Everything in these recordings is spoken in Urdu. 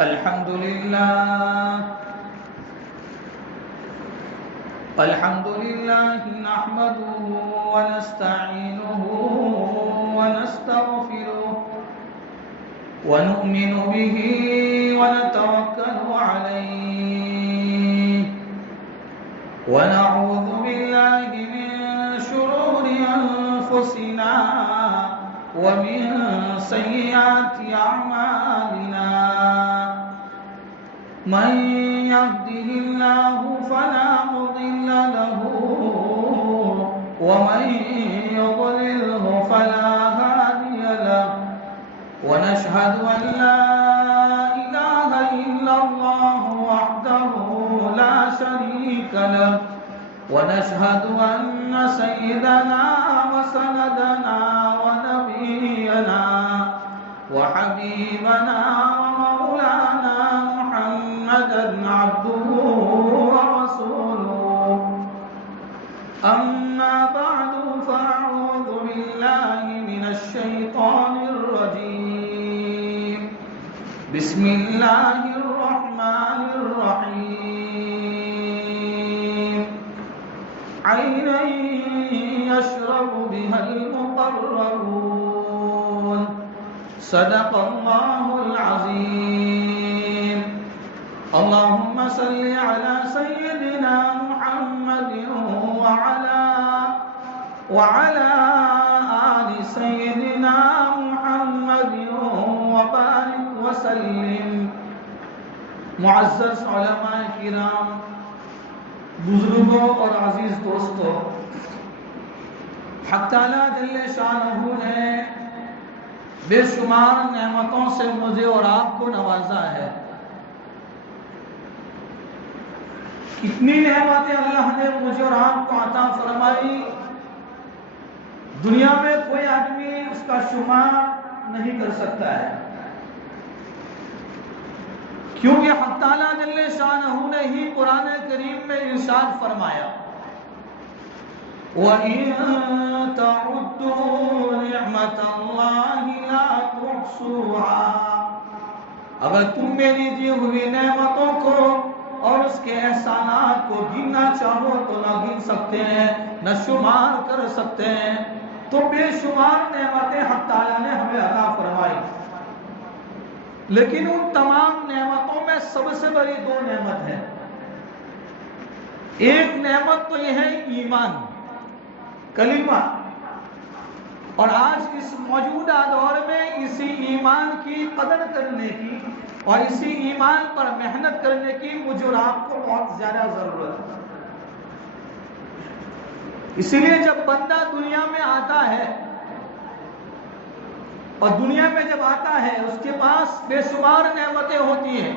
الحمد لله نحمده ونستعينه ونستغفره ونؤمن به ونتوكل عليه ونعوذ بالله من شرور أنفسنا ومن سيئات أعمالنا من يهده الله فلا مضل له ومن يضلله فلا هادي له ونشهد أن لا إله إلا الله وحده لا شريك له ونشهد أن سيدنا وسندنا ونبينا وحبيبنا ومولانا محمدا عبده ورسوله أما بعد فأعوذ بالله من الشيطان الرجيم بسم الله الرحمن الرحيم عينا يشرب بها المقربون صدق الله العظيم اللهم صل على سيدنا محمد وعلى آل سيدنا محمد وبارك وسلم معزز علماء کرام، بزرگوں اور عزیز دوستوں، حق تعالیٰ جل شانہ نے بے شمار نعمتوں سے مجھے اور آپ کو نوازا ہے۔ کتنی نعمتیں اللہ نے مجھے اور آپ کو عطا فرمائی، دنیا میں کوئی آدمی اس کا شمار نہیں کر سکتا ہے، کیونکہ حق تعالیٰ جل شانہ نے ہی قرآن کریم میں ارشاد فرمایا وَإِن تَعُدُّوا نِعْمَةَ اللَّهِ لَا تُحْصُوهَا، اگر تم میری دی ہوئی نعمتوں کو اور اس کے احسانات کو گننا چاہو تو نہ گن سکتے ہیں، نہ شمار کر سکتے ہیں۔ تو بے شمار نعمتیں حق تعالیٰ نے ہمیں عطا فرمائی، لیکن ان تمام نعمتوں میں سب سے بڑی دو نعمت ہے۔ ایک نعمت تو یہ ہے ایمان، کلمہ، اور آج اس موجودہ دور میں اسی ایمان کی قدر کرنے کی اور اسی ایمان پر محنت کرنے کی مجھے اور آپ کو بہت زیادہ ضرورت ہے۔ اسی لیے جب بندہ دنیا میں آتا ہے اور دنیا میں جب آتا ہے اس کے پاس بے شمار نعمتیں ہوتی ہیں،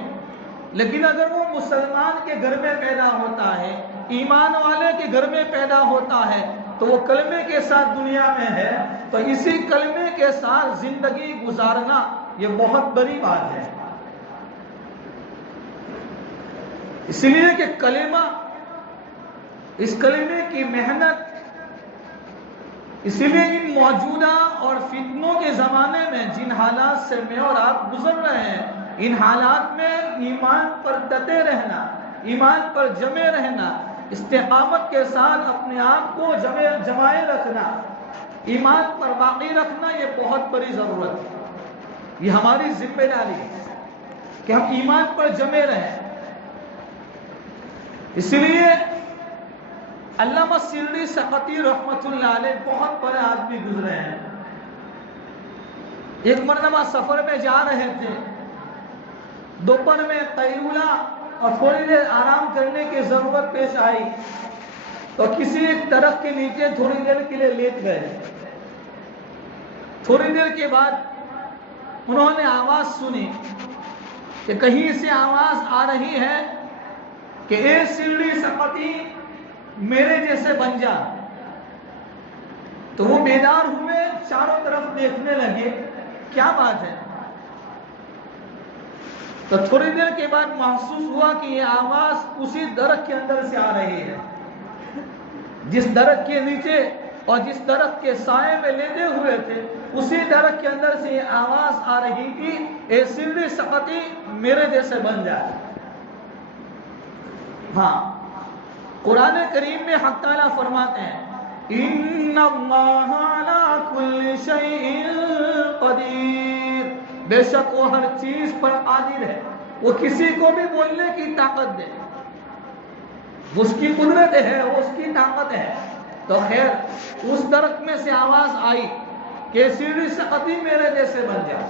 لیکن اگر وہ مسلمان کے گھر میں پیدا ہوتا ہے، ایمان والے کے گھر میں پیدا ہوتا ہے، تو وہ کلمے کے ساتھ دنیا میں ہے، تو اسی کلمے کے ساتھ زندگی گزارنا یہ بہت بڑی بات ہے۔ اس لیے کہ کلمہ، اس کلمے کی محنت، اسی لیے ان موجودہ اور فتنوں کے زمانے میں جن حالات سے میں اور آپ گزر رہے ہیں، ان حالات میں ایمان پر ڈٹے رہنا، ایمان پر جمے رہنا، استقامت کے ساتھ اپنے آپ کو جمائے رکھنا، ایمان پر باقی رکھنا، یہ بہت بڑی ضرورت ہے۔ یہ ہماری ذمہ داری ہے کہ ہم ایمان پر جمے رہیں۔ اس لیے علامہ سیرڈی سقطی رحمۃ اللہ علیہ بہت بڑے آدمی گزرے ہیں۔ ایک مرتبہ سفر میں جا رہے تھے، دوپہر میں قیلولہ اور تھوڑی دیر آرام کرنے کی ضرورت پیش آئی تو کسی ایک درخت کے نیچے تھوڑی دیر کے لیے لیٹ گئے۔ تھوڑی دیر کے بعد انہوں نے آواز سنی کہ کہیں سے آواز آ رہی ہے کہ اے سیرڈی سقطی میرے جیسے بن جا۔ تو وہ بیدار ہوئے، چاروں طرف دیکھنے لگے کیا بات ہے۔ تو تھوڑی دیر کے بعد محسوس ہوا کہ یہ آواز اسی درخت کے اندر سے آ رہی ہے جس درخت کے نیچے اور جس درخت کے سائے میں لیٹے ہوئے تھے اسی درخت کے اندر سے یہ آواز آ رہی تھی، اے سیڑھی سقطی میرے جیسے بن جائے۔ ہاں، قرآن کریم میں حق تعالیٰ فرماتے ہیں ان اللہ علی کل شیء قدیر، بے شک وہ ہر چیز پر قادر ہے، وہ کسی کو بھی بولنے کی طاقت دے، اس کی قدرت ہے، وہ اس کی طاقت ہے۔ تو خیر اس درخت میں سے آواز آئی کہ سیڑھی سقطی میرے جیسے بن جائے۔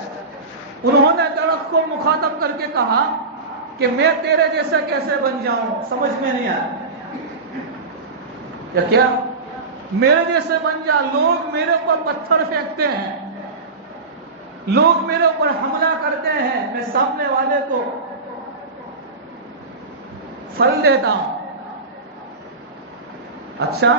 انہوں نے درخت کو مخاطب کر کے کہا کہ میں تیرے جیسا کیسے بن جاؤں، سمجھ میں نہیں آیا یا کیا میرے جیسے بن جا؟ لوگ میرے اوپر پتھر پھینکتے ہیں، لوگ میرے اوپر حملہ کرتے ہیں، میں سامنے والے کو پھل دیتا ہوں۔ اچھا،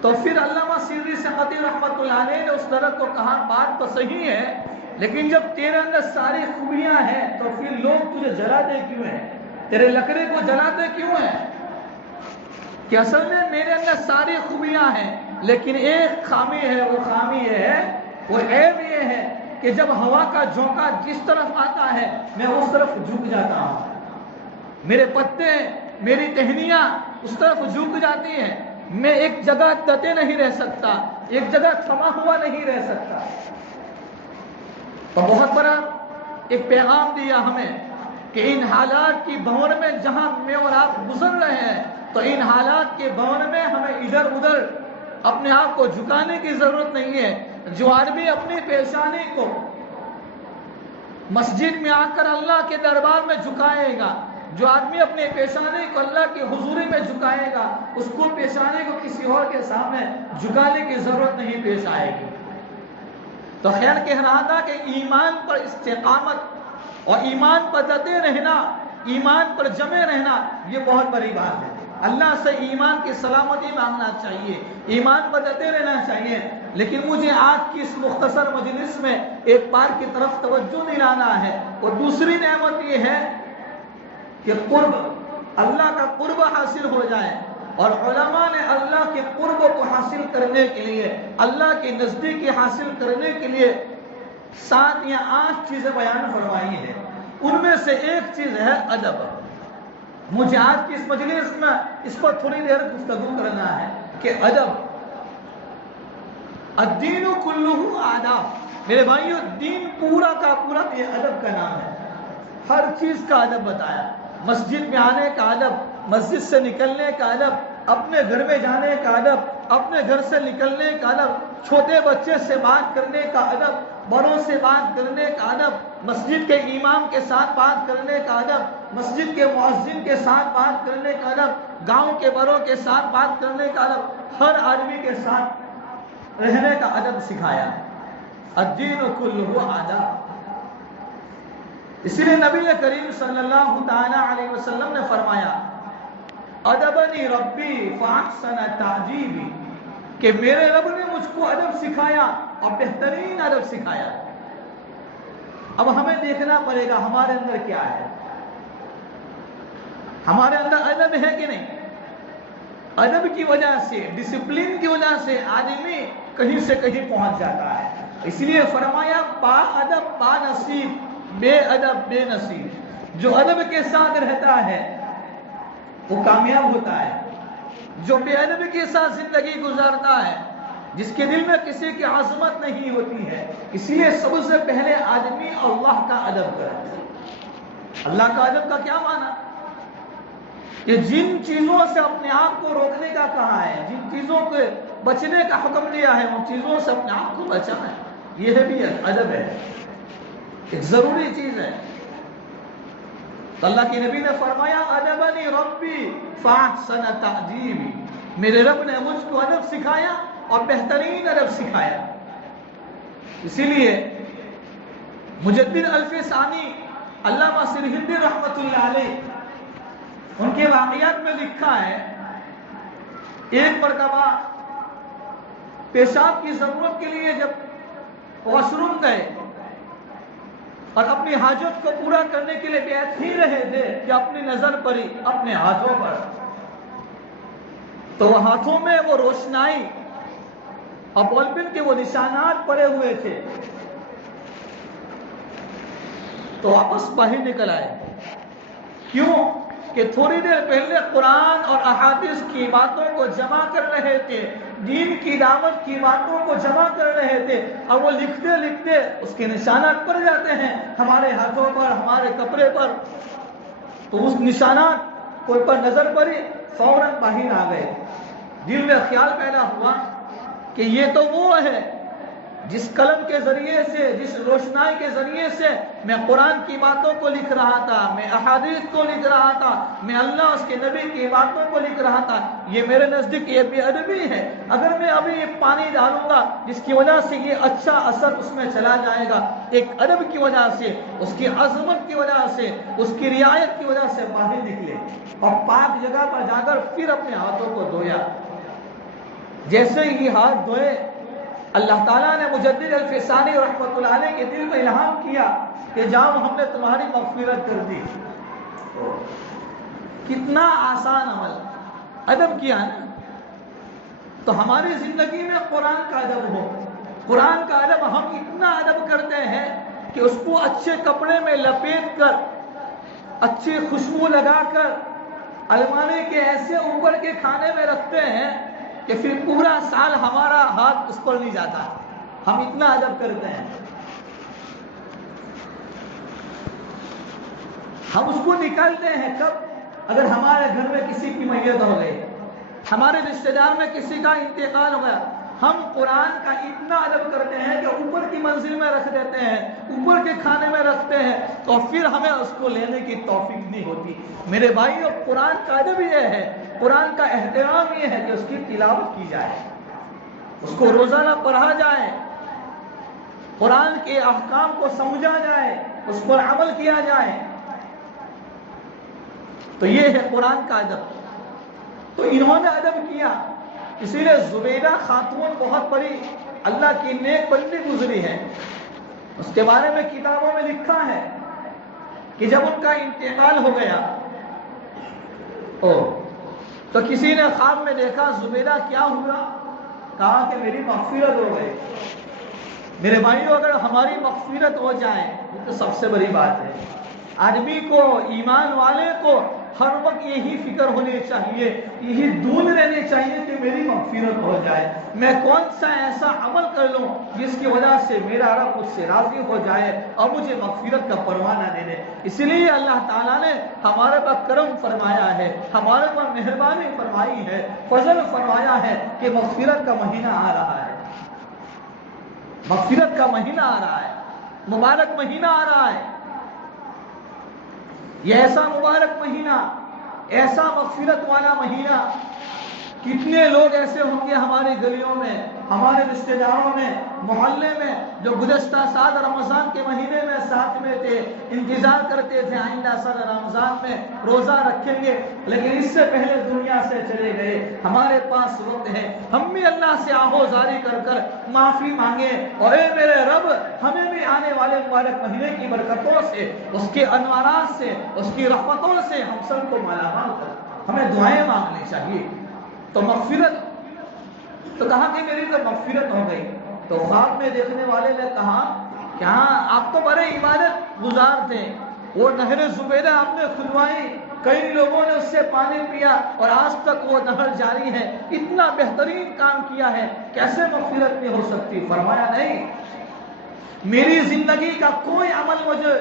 تو پھر علامہ سیڑھی سقطی رحمت اللہ علیہ نے اس درخت کو کہا بات تو صحیح ہے، لیکن جب تیرے اندر ساری خوبیاں ہیں تو پھر لوگ تجھے جلاتے کیوں ہیں، تیرے لکڑے کو جلاتے کیوں ہیں؟ کہ اصل میں میرے اندر ساری خوبیاں ہیں، لیکن ایک خامی ہے، وہ خامی یہ ہے، وہ عیب یہ ہے کہ جب ہوا کا جھونکا جس طرف آتا ہے میں اس طرف جھک جاتا ہوں، میرے پتے، میری ٹہنیاں اس طرف جھک جاتی ہیں، میں ایک جگہ ڈٹے نہیں رہ سکتا، ایک جگہ تھما ہوا نہیں رہ سکتا۔ تو بہت بڑا ایک پیغام دیا ہمیں کہ ان حالات کی بھنور میں جہاں میں اور آپ گزر رہے ہیں، تو ان حالات کے بھنور میں ہمیں ادھر ادھر اپنے آپ کو جھکانے کی ضرورت نہیں ہے۔ جو آدمی اپنی پیشانی کو مسجد میں آ کر اللہ کے دربار میں جھکائے گا، جو آدمی اپنے پیشانی کو اللہ کی حضوری میں جھکائے گا، اس کو پیشانی کو کسی اور کے سامنے جھکانے کی ضرورت نہیں پیش آئے گی۔ تو خیر کہہ رہا تھا کہ ایمان پر استقامت اور ایمان پر ڈٹے رہنا، ایمان پر جمے رہنا، یہ بہت بڑی بات ہے۔ اللہ سے ایمان کی سلامتی مانگنا چاہیے، ایمان پر ڈٹے رہنا چاہیے۔ لیکن مجھے آج کی اس مختصر مجلس میں ایک بات کی طرف توجہ دلانا ہے، اور دوسری نعمت یہ ہے کہ قرب، اللہ کا قرب حاصل ہو جائے۔ اور علماء نے اللہ کے قرب کو حاصل کرنے کے لیے، اللہ کی نزدیکی حاصل کرنے کے لیے 7 یا 8 چیزیں بیان فرمائی ہیں۔ ان میں سے ایک چیز ہے ادب۔ مجھے آج کی اس مجلس میں اس پر تھوڑی دیر گفتگو کرنا ہے کہ ادب، الدین کلہ آداب۔ میرے بھائیو، دین پورا کا پورا یہ ادب کا نام ہے۔ ہر چیز کا ادب بتایا، مسجد میں آنے کا ادب، مسجد سے نکلنے کا ادب، اپنے گھر میں جانے کا ادب، اپنے گھر سے نکلنے کا ادب، چھوٹے بچے سے بات کرنے کا ادب، بڑوں سے بات کرنے کا ادب، مسجد کے امام کے ساتھ بات کرنے کا ادب، مسجد کے مؤذن کے ساتھ بات کرنے کا ادب، گاؤں کے بڑوں کے ساتھ بات کرنے کا ادب، ہر آدمی کے ساتھ رہنے کا ادب سکھایا۔ الدین کلہ آداب۔ اسی لیے نبی کریم صلی اللہ تعالی علیہ وسلم نے فرمایا ادبنی ربی فاحسن تعجیبی، کہ میرے رب نے مجھ کو ادب سکھایا اور بہترین ادب سکھایا۔ اب ہمیں دیکھنا پڑے گا ہمارے اندر کیا ہے، ہمارے اندر ادب ہے کہ نہیں۔ ادب کی وجہ سے، ڈسپلن کی وجہ سے آدمی کہیں سے کہیں پہنچ جاتا ہے۔ اس لیے فرمایا با ادب با نصیب، بے ادب بے نصیب۔ جو ادب کے ساتھ رہتا ہے وہ کامیاب ہوتا ہے، جو بے ادب کے ساتھ زندگی گزارتا ہے، جس کے دل میں کسی کی عظمت نہیں ہوتی ہے، اس لیے سب سے پہلے آدمی اللہ کا ادب کرے۔ اللہ کا ادب کا کیا معنی؟ کہ جن چیزوں سے اپنے آپ کو روکنے کا کہا ہے، جن چیزوں کے بچنے کا حکم دیا ہے، ان چیزوں سے اپنے آپ کو بچانا ہے۔ یہ بھی ادب ہے، ایک ضروری چیز ہے۔ تو اللہ کے نبی نے فرمایا ادبنی ربی فاحسن تعجیبی، میرے رب نے مجھ کو ادب سکھایا اور بہترین ادب سکھایا۔ اسی لیے مجدد الفسانی علامہ سرہندی رحمت اللہ علیہ، ان کے واقعات میں لکھا ہے ایک مرتبہ پیشاب کی ضرورت کے لیے جب واش روم گئے اور اپنی حاجت کو پورا کرنے کے لیے بیٹھ ہی رہے تھے کہ اپنی نظر پڑی اپنے ہاتھوں پر، تو وہ ہاتھوں میں وہ روشنائی اور بال پن کے وہ نشانات پڑے ہوئے تھے، تو واپس باہر نکل آئے۔ کیوں؟ کہ تھوڑی دیر پہلے قرآن اور احادیث کی باتوں کو جمع کر رہے تھے، دین کی دعوت کی باتوں کو جمع کر رہے تھے، اور وہ لکھتے لکھتے اس کے نشانات پڑ جاتے ہیں ہمارے ہاتھوں پر، ہمارے کپڑے پر۔ تو اس نشانات کو پر نظر پڑی، فوراً باہر آ گئے۔ دل میں خیال پیدا ہوا کہ یہ تو وہ ہے جس قلم کے ذریعے سے، جس روشنائی کے ذریعے سے میں قرآن کی باتوں کو لکھ رہا تھا، میں احادیث کو لکھ رہا تھا، میں اللہ اس کے نبی کی باتوں کو لکھ رہا تھا۔ یہ میرے نزدیک یہ بے ادبی ہے۔ اگر میں ابھی یہ پانی ڈالوں گا جس کی وجہ سے یہ اچھا اثر اس میں چلا جائے گا، ایک ادب کی وجہ سے، اس کی عظمت کی وجہ سے، اس کی رعایت کی وجہ سے باہر نکلے اور پاک جگہ پر جا کر پھر اپنے ہاتھوں کو دھویا۔ جیسے ہی ہاتھ دھوئے، اللہ تعالیٰ نے مجدد الفسانی رحمۃ اللہ علیہ کے دل میں الہام کیا کہ جاؤ ہم نے تمہاری مغفرت کر دی۔ کتنا آسان عمل، ادب کیا نا۔ تو ہماری زندگی میں قرآن کا ادب ہو۔ قرآن کا ادب ہم اتنا ادب کرتے ہیں کہ اس کو اچھے کپڑے میں لپیٹ کر، اچھی خوشبو لگا کر الماری کے ایسے اوپر کے کھانے میں رکھتے ہیں کہ پھر پورا سال ہمارا ہاتھ اس پر نہیں جاتا۔ ہم اتنا ادب کرتے ہیں۔ ہم اس کو نکالتے ہیں کب؟ اگر ہمارے گھر میں کسی کی میت ہو گئی، ہمارے رشتہ دار میں کسی کا انتقال ہو گیا، ہم قرآن کا اتنا ادب کرتے ہیں کہ اوپر کی منزل میں رکھ دیتے ہیں، اوپر کے کھانے میں رکھتے ہیں، تو پھر ہمیں اس کو لینے کی توفیق نہیں ہوتی۔ میرے بھائیو، قرآن کا ادب یہ ہے، قرآن کا احترام یہ ہے کہ اس کی تلاوت کی جائے، اس کو روزانہ پڑھا جائے، قرآن کے احکام کو سمجھا جائے، اس پر عمل کیا جائے۔ تو یہ ہے قرآن کا ادب۔ تو انہوں نے ادب کیا، اسی لیے زبیدہ خاتون بہت بڑی اللہ کی نیک بندی گزری ہے۔ اس کے بارے میں کتابوں میں لکھا ہے کہ جب ان کا انتقال ہو گیا تو کسی نے خواب میں دیکھا، زبیدہ کیا ہوا؟ کہا کہ میری مغفرت ہو گئی۔ میرے بھائیو، اگر ہماری مغفرت ہو جائے تو سب سے بڑی بات ہے۔ آدمی کو، ایمان والے کو ہر وقت یہی فکر ہونی چاہیے، یہی دھون رہنی چاہیے کہ میری مغفرت ہو جائے، میں کون سا ایسا عمل کر لوں جس کی وجہ سے میرا رب مجھ سے راضی ہو جائے اور مجھے مغفرت کا پروانہ دے دے۔ اس لیے اللہ تعالیٰ نے ہمارے پر کرم فرمایا ہے، ہمارے پر مہربانی فرمائی ہے، فضل فرمایا ہے کہ مغفرت کا مہینہ آ رہا ہے، مغفرت کا مہینہ آ رہا ہے، مبارک مہینہ آ رہا ہے۔ یہ ایسا مبارک مہینہ، ایسا مغفرت والا مہینہ، کتنے لوگ ایسے ہوں گے ہماری گلیوں میں، ہمارے رشتہ داروں میں، محلے میں، جو گزشتہ سال رمضان کے مہینے میں ساتھ میں تھے، انتظار کرتے تھے آئندہ سال رمضان میں روزہ رکھیں گے، لیکن اس سے پہلے دنیا سے چلے گئے۔ ہمارے پاس وقت ہے، ہم بھی اللہ سے آہوزاری کر کر معافی مانگے، اور اے میرے رب، ہمیں بھی آنے والے مبارک مہینے کی برکتوں سے، اس کے انوارات سے، اس کی رحمتوں سے ہم سب کو مالا مال کر۔ ہمیں دعائیں مانگنی چاہیے۔ تو مغفرت، تو کہا کہ میری تو مغفرت ہو گئی۔ تو خواب میں دیکھنے والے نے کہا کہ ہاں، آپ تو بڑے عبادت گزار تھے، وہ نہر زبیدہ آپ نے کھلوائی، کئی لوگوں نے اس سے پانی پیا اور آج تک وہ نہر جاری ہے، اتنا بہترین کام کیا ہے، کیسے مغفرت نہیں ہو سکتی؟ فرمایا نہیں، میری زندگی کا کوئی عمل مجھے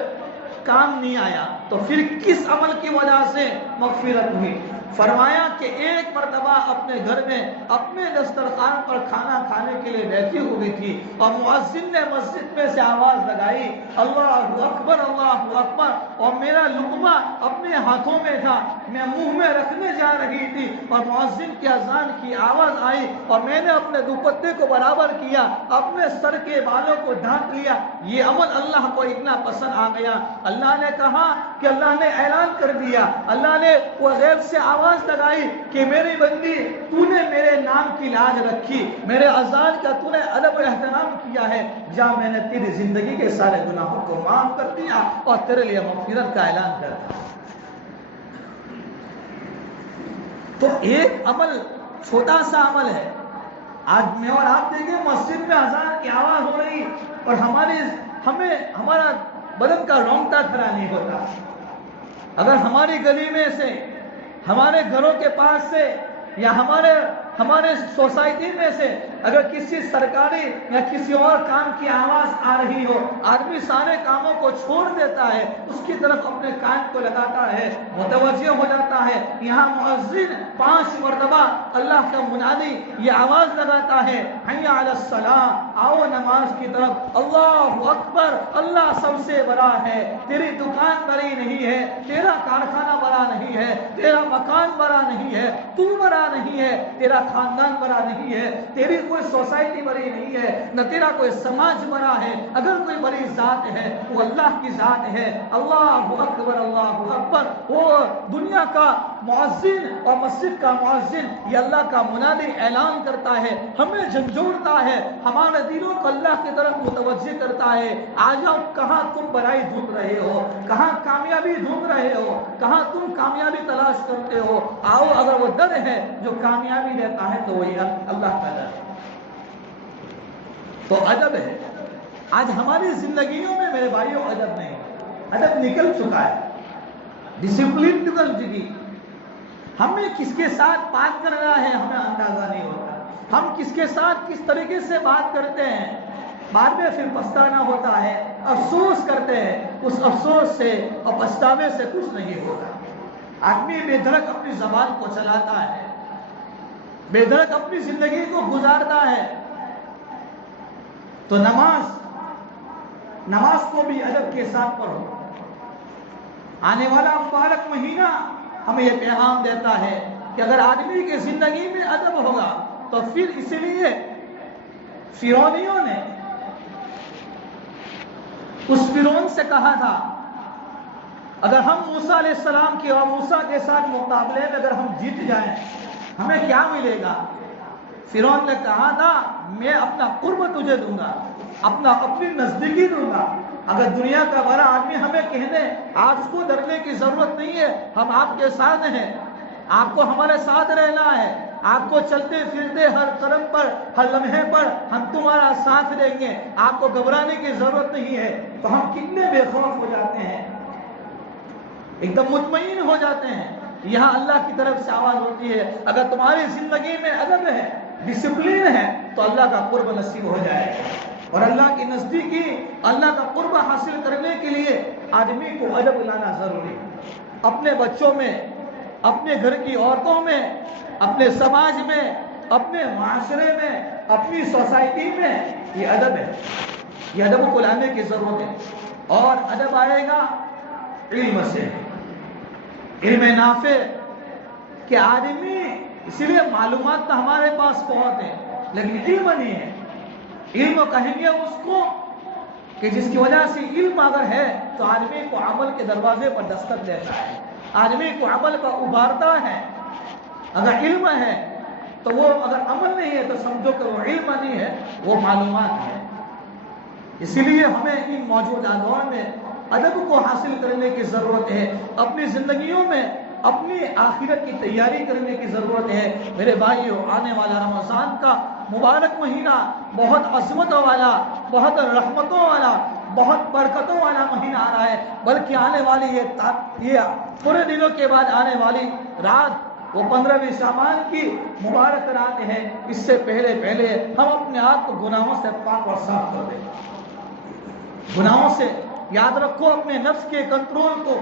کام نہیں آیا، تو پھر کس عمل کی وجہ سے مغفرت ہوئی؟ فرمایا کہ ایک مرتبہ اپنے گھر میں اپنے دسترخوان پر کھانا کھانے کے لیے بیٹھی ہوئی تھی اور مؤذن نے مسجد میں سے آواز لگائی، اللہ اکبر اللہ اکبر، اور میرا لقمہ اپنے ہاتھوں میں تھا، میں منہ میں رکھنے جا رہی تھی اور مؤذن کی اذان کی آواز آئی اور میں نے اپنے دوپٹے کو برابر کیا، اپنے سر کے بالوں کو ڈھانپ لیا۔ یہ عمل اللہ کو اتنا پسند آ گیا، اللہ نے کہا کہ اللہ نے اعلان کر دیا، اللہ نے وہ غیب سے آواز لگائی کہ میری بندی، تو نے میرے نام کی لاج رکھی، میرے اذان کا تو نے ادب و احترام کیا ہے، جا میں نے تیری زندگی کے سارے گناہوں کو معاف کر دیا اور تیرے لیے مغفرت کا اعلان کر دیا۔ تو ایک عمل، چھوٹا سا عمل ہے، آج میں اور آپ دیکھیں مسجد میں اذان کی آواز ہو رہی اور ہمارا بدن کا رونگٹا کھڑا نہیں ہوتا. اگر ہماری گلی میں سے، ہمارے گھروں کے پاس سے یا ہمارے سوسائٹی میں سے اگر کسی سرکاری یا کسی اور کام کی آواز آ رہی ہو، آدمی سارے کاموں کو چھوڑ دیتا ہے، اس کی طرف اپنے کان کو لگاتا ہے، متوجہ ہو جاتا ہے. یہاں مؤذن 5 مرتبہ اللہ کا منادی یہ آواز لگاتا ہے، حی علی الصلاۃ، آؤ نماز کی طرف. اللہ اکبر، اللہ سب سے بڑا ہے. تیری دکان بڑی نہیں ہے، تیرا کارخانہ بڑا نہیں ہے، تیرا مکان بڑا نہیں ہے، تو بڑا نہیں ہے، تیرا خاندان بڑا نہیں ہے، تیری کوئی سوسائٹی بڑی نہیں ہے، نہ تیرا کوئی سماج بڑا ہے. اگر کوئی بڑی ذات ہے وہ اللہ کی ذات ہے. اللہ اکبر، اللہ اکبر. وہ دنیا کا مؤذن اور مسجد کا مؤذن یہ اللہ کا منادی اعلان کرتا ہے، ہمیں جھنجھوڑتا ہے، ہمارے دلوں کو اللہ کی طرف متوجہ کرتا ہے. آ جاؤ، کہاں تم بڑائی ڈھونڈ رہے ہو، کہاں کامیابی ڈھونڈ رہے ہو، کہاں تم کامیابی تلاش کرتے ہو. آؤ، اگر وہ در ہے جو کامیابی دیتا ہے تو وہی اللہ کا در ہے. تو ادب ہے. آج ہماری زندگیوں میں میرے بھائیوں ادب نہیں، ادب نکل چکا ہے، ڈسپلن نکل چکی. ہمیں کس کے ساتھ بات کر رہا ہے ہمیں اندازہ نہیں ہوتا. ہم کس کے ساتھ کس طریقے سے بات کرتے ہیں، بعد میں پھر پچھتانا ہوتا ہے، افسوس کرتے ہیں. اس افسوس سے اور پچھتاوے سے کچھ نہیں ہوگا. آدمی بے دھڑک اپنی زبان کو چلاتا ہے، بے دھڑک اپنی زندگی کو گزارتا ہے. تو نماز کو بھی ادب کے ساتھ پڑھو. آنے والا مبارک مہینہ ہمیں یہ پیغام دیتا ہے کہ اگر آدمی کی زندگی میں ادب ہوگا تو پھر اسی لیے فرعونیوں نے اس فرعون سے کہا تھا اگر ہم موسیٰ علیہ السلام کی اور موسیٰ کے ساتھ مقابلے میں اگر ہم جیت جائیں ہمیں کیا ملے گا. فرعون نے کہا تھا میں اپنا قرب تجھے دوں گا، اپنی نزدیکی دوں گا. اگر دنیا کا بڑا آدمی ہمیں کہنے آپ کو ڈرنے کی ضرورت نہیں ہے، ہم آپ کے ساتھ ہیں، آپ کو ہمارے ساتھ رہنا ہے، آپ کو چلتے پھرتے ہر قدم پر ہر لمحے پر ہم تمہارا ساتھ دیں گے، آپ کو گھبرانے کی ضرورت نہیں ہے، تو ہم کتنے بے خوف ہو جاتے ہیں، ایک دم مطمئن ہو جاتے ہیں. یہاں اللہ کی طرف سے آواز ہوتی ہے اگر تمہاری زندگی میں ادب ہے، ڈسپلن ہے تو اللہ کا قرب نصیب ہو جائے گا. اور اللہ کی نزدیکی، اللہ کا قرب حاصل کرنے کے لیے آدمی کو ادب لانا ضروری ہے. اپنے بچوں میں، اپنے گھر کی عورتوں میں، اپنے سماج میں، اپنے معاشرے میں، اپنی سوسائٹی میں یہ ادب ہے. یہ ادب کو لانے کی ضرورت ہے. اور ادب آئے گا علم سے، علم نافع کہ آدمی، اسی لیے معلومات تو ہمارے پاس بہت ہے لیکن علم نہیں ہے. علم کہیں گے اس کو کہ جس کی وجہ سے علم اگر ہے تو آدمی کو عمل کے دروازے پر دستک دیتا ہے، آدمی کو عمل پر ابھارتا ہے. اگر علم ہے تو وہ، اگر عمل نہیں ہے تو سمجھو کہ وہ علم نہیں ہے، وہ معلومات ہے. اسی لیے ہمیں ان موجودہ دور میں ادب کو حاصل کرنے کی ضرورت ہے. اپنی زندگیوں میں اپنی آخرت کی تیاری کرنے کی ضرورت ہے. میرے بھائیوں، آنے والا رمضان کا مبارک مہینہ بہت عظمتوں والا، بہت رحمتوں والا، بہت برکتوں والا مہینہ آ رہا ہے. بلکہ آنے والی یہ پورے دنوں کے بعد آنے والی رات وہ 15ویں شعبان کی مبارک رات ہے. اس سے پہلے ہم اپنے آپ کو گناہوں سے پاک اور صاف کر دیں. گناہوں سے یاد رکھو، اپنے نفس کے کنٹرول کو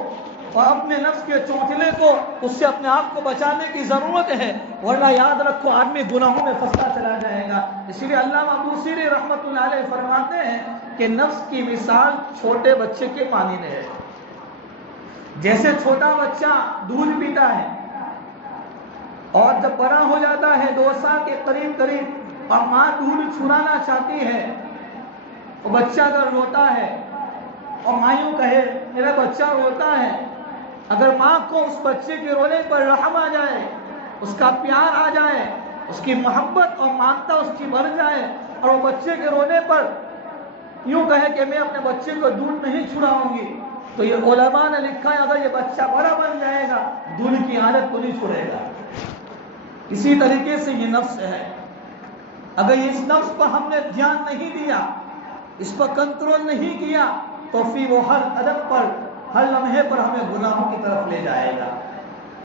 اور اپنے نفس کے چونچلے کو، اس سے اپنے آپ کو بچانے کی ضرورت ہے، ورنہ یاد رکھو آدمی گناہوں میں پھنستا چلا جائے گا. اسی لیے علامہ بوصیری رحمۃ اللہ علیہ فرماتے ہیں کہ نفس کی مثال چھوٹے بچے کے مانند ہے. جیسے چھوٹا بچہ دودھ پیتا ہے اور جب بڑا ہو جاتا ہے 2 سال کے قریب اور ماں دودھ چھڑانا چاہتی ہے، وہ بچہ اگر روتا ہے اور ماں یوں کہے میرا بچہ روتا ہے، اگر ماں کو اس بچے کے رونے پر رحم آ جائے، اس کا پیار آ جائے، اس کی محبت اور مانتا اس کی بڑھ جائے، اور وہ بچے کے رونے پر یوں کہے کہ میں اپنے بچے کو دودھ نہیں چھڑاؤں گی، تو یہ علماء نے لکھا ہے اگر یہ بچہ بڑا بن جائے گا دودھ کی عادت کو نہیں چھوڑے گا. اسی طریقے سے یہ نفس ہے. اگر اس نفس پر ہم نے دھیان نہیں دیا، اس پر کنٹرول نہیں کیا، تو پھر وہ ہر ادب پر، ہر لمحے پر ہمیں گناہوں کی طرف لے جائے گا۔